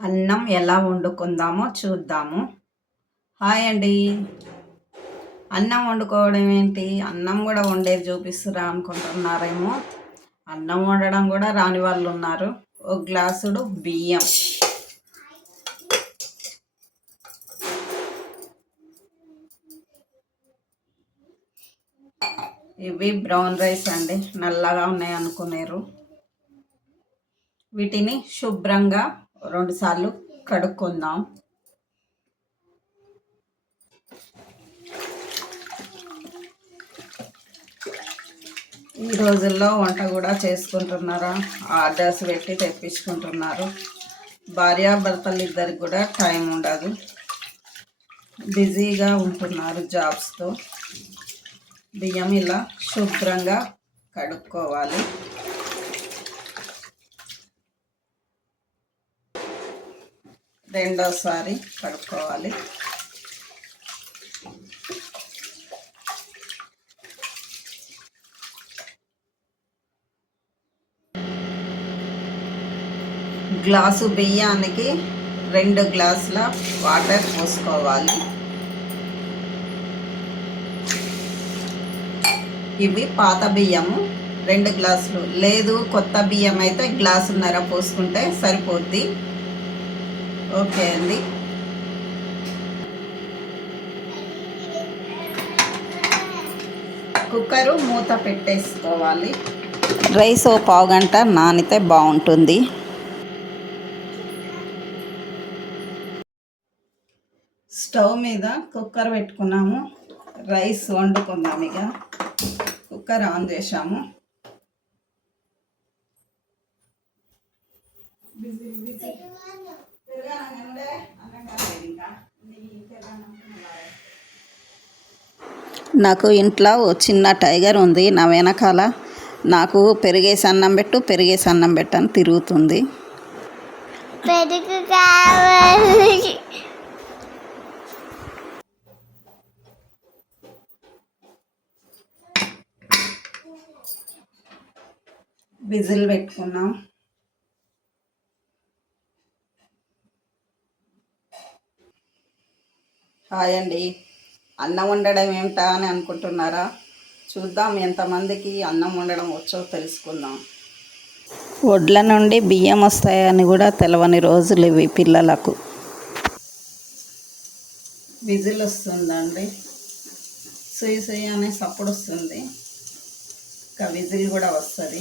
అన్నం ఎలా వండుకుందామో చూద్దాము. హాయ్ అండి. అన్నం వండుకోవడం ఏంటి? అన్నం కూడా వండేది చూపిస్తురా అనుకుంటున్నారేమో. అన్నం వండడం కూడా రాని వాళ్ళు ఉన్నారు. ఒక గ్లాసుడు బియ్యం. ఇవి బ్రౌన్ రైస్ అండి. నల్లగా ఉన్నాయి అనుకునేరు. వీటిని శుభ్రంగా రెండుసార్లు కడుక్కుందాం. ఈ రోజుల్లో వంట కూడా చేసుకుంటున్నారా? ఆర్డర్స్ పెట్టి తెప్పించుకుంటున్నారు. భార్యాభర్తలు ఇద్దరికి కూడా టైం ఉండదు. బిజీగా ఉంటున్నారు జాబ్స్తో. బియ్యం ఇలా శుభ్రంగా కడుక్కోవాలి. రెండోసారి కడుక్కోవాలి. గ్లాసు బియ్యానికి రెండు గ్లాసుల వాటర్ పోసుకోవాలి. ఇవి పాత బియ్యము రెండు గ్లాసులు. లేదు కొత్త బియ్యం అయితే గ్లాసున్నర పోసుకుంటే సరిపోద్ది. ఓకే అండి. కుక్కరు మూత పెట్టేసుకోవాలి. రైస్ ఓ పావు గంట నానితే బాగుంటుంది. స్టవ్ మీద కుక్కర్ పెట్టుకున్నాము. రైస్ వండుకుందాం ఇక. కుక్కర్ ఆన్ చేసాము నాకు ఇంట్లో ఓ చిన్న టైగర్ ఉంది నా వెనకాల నాకు పెరిగేసి అన్నం పెట్టు పెరిగేసి అన్నం పెట్టు అని తిరుగుతుంది. పెరుగు కావాలి. విజిల్ పెట్టుకున్నాం హాయ్ అండి. అన్నం వండడం ఏమిటా అని అనుకుంటున్నారా? చూద్దాం ఎంతమందికి అన్నం వండడం వచ్చో తెలుసుకుందాం. వడ్ల నుండి బియ్యం వస్తాయని కూడా తెలవని రోజులు ఇవి పిల్లలకు. విజిల్ వస్తుందండి సుయి సుయి అనే సప్పుడు వస్తుంది ఇంకా విజిల్ కూడా వస్తుంది.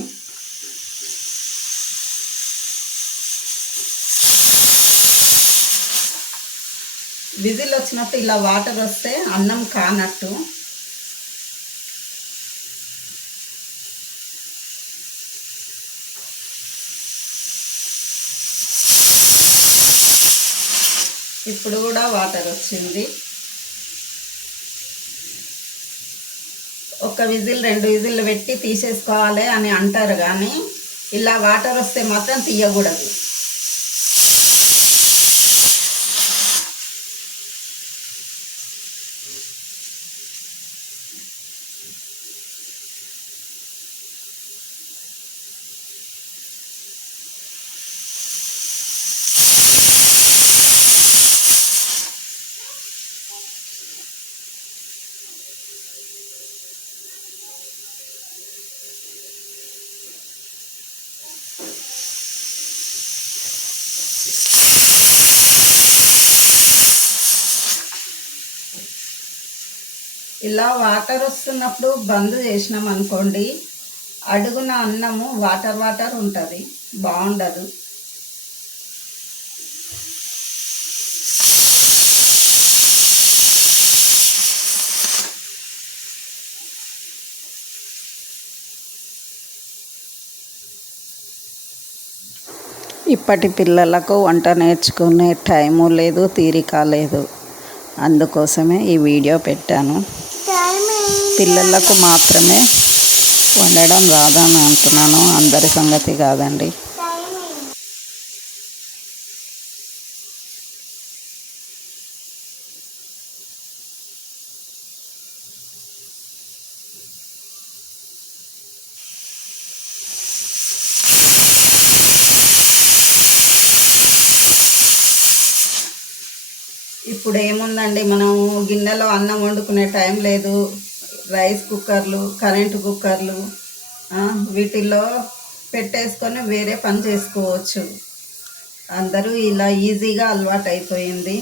విజిల్ వచ్చినప్పుడు ఇలా వాటర్ వస్తే అన్నం కానట్టు. ఇప్పుడు కూడా వాటర్ వచ్చింది. ఒక విజిల్ రెండు విజిల్ పెట్టి తీసేసుకోవాలి అని అంటారు కానీ ఇలా వాటర్ వస్తే మాత్రం తీయకూడదు. ఇలా వాటర్ వస్తున్నప్పుడు బంద్ చేసినాం అనుకోండి అడుగున అన్నము వాటర్ వాటర్ ఉంటుంది బాగుండదు. ఇప్పటి పిల్లలకు వంట నేర్చుకునే టైము లేదు తీరిక లేదు. అందుకోసమే ఈ వీడియో పెట్టాను. పిల్లలకు మాత్రమే వండడం రాదని అంటున్నాను. అందరి సంగతి కాదండి. ఇప్పుడు ఏముందండి మనం గిన్నెలో అన్నం వండుకునే టైం లేదు. రైస్ కుక్కర్లు కరెంటు కుక్కర్లు వీటిల్లో పెట్టేసుకొని వేరే పని చేసుకోవచ్చు. అందరూ ఇలా ఈజీగా అలవాటు అయిపోయింది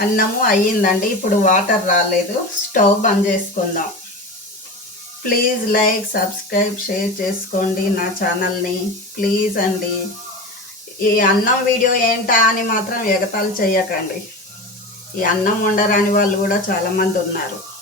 అన్నము అయ్యిందండి. ఇప్పుడు వాటర్ రాలేదు. స్టవ్ బంద్ చేసుకుందాం. ప్లీజ్ లైక్ సబ్స్క్రైబ్ షేర్ చేసుకోండి నా ఛానల్ని. ప్లీజ్ అండి. ఈ అన్నం వీడియో ఏంటా అని మాత్రం ఎగతాళి చేయకండి. ఈ అన్నం వండరాని వాళ్ళు కూడా చాలామంది ఉన్నారు.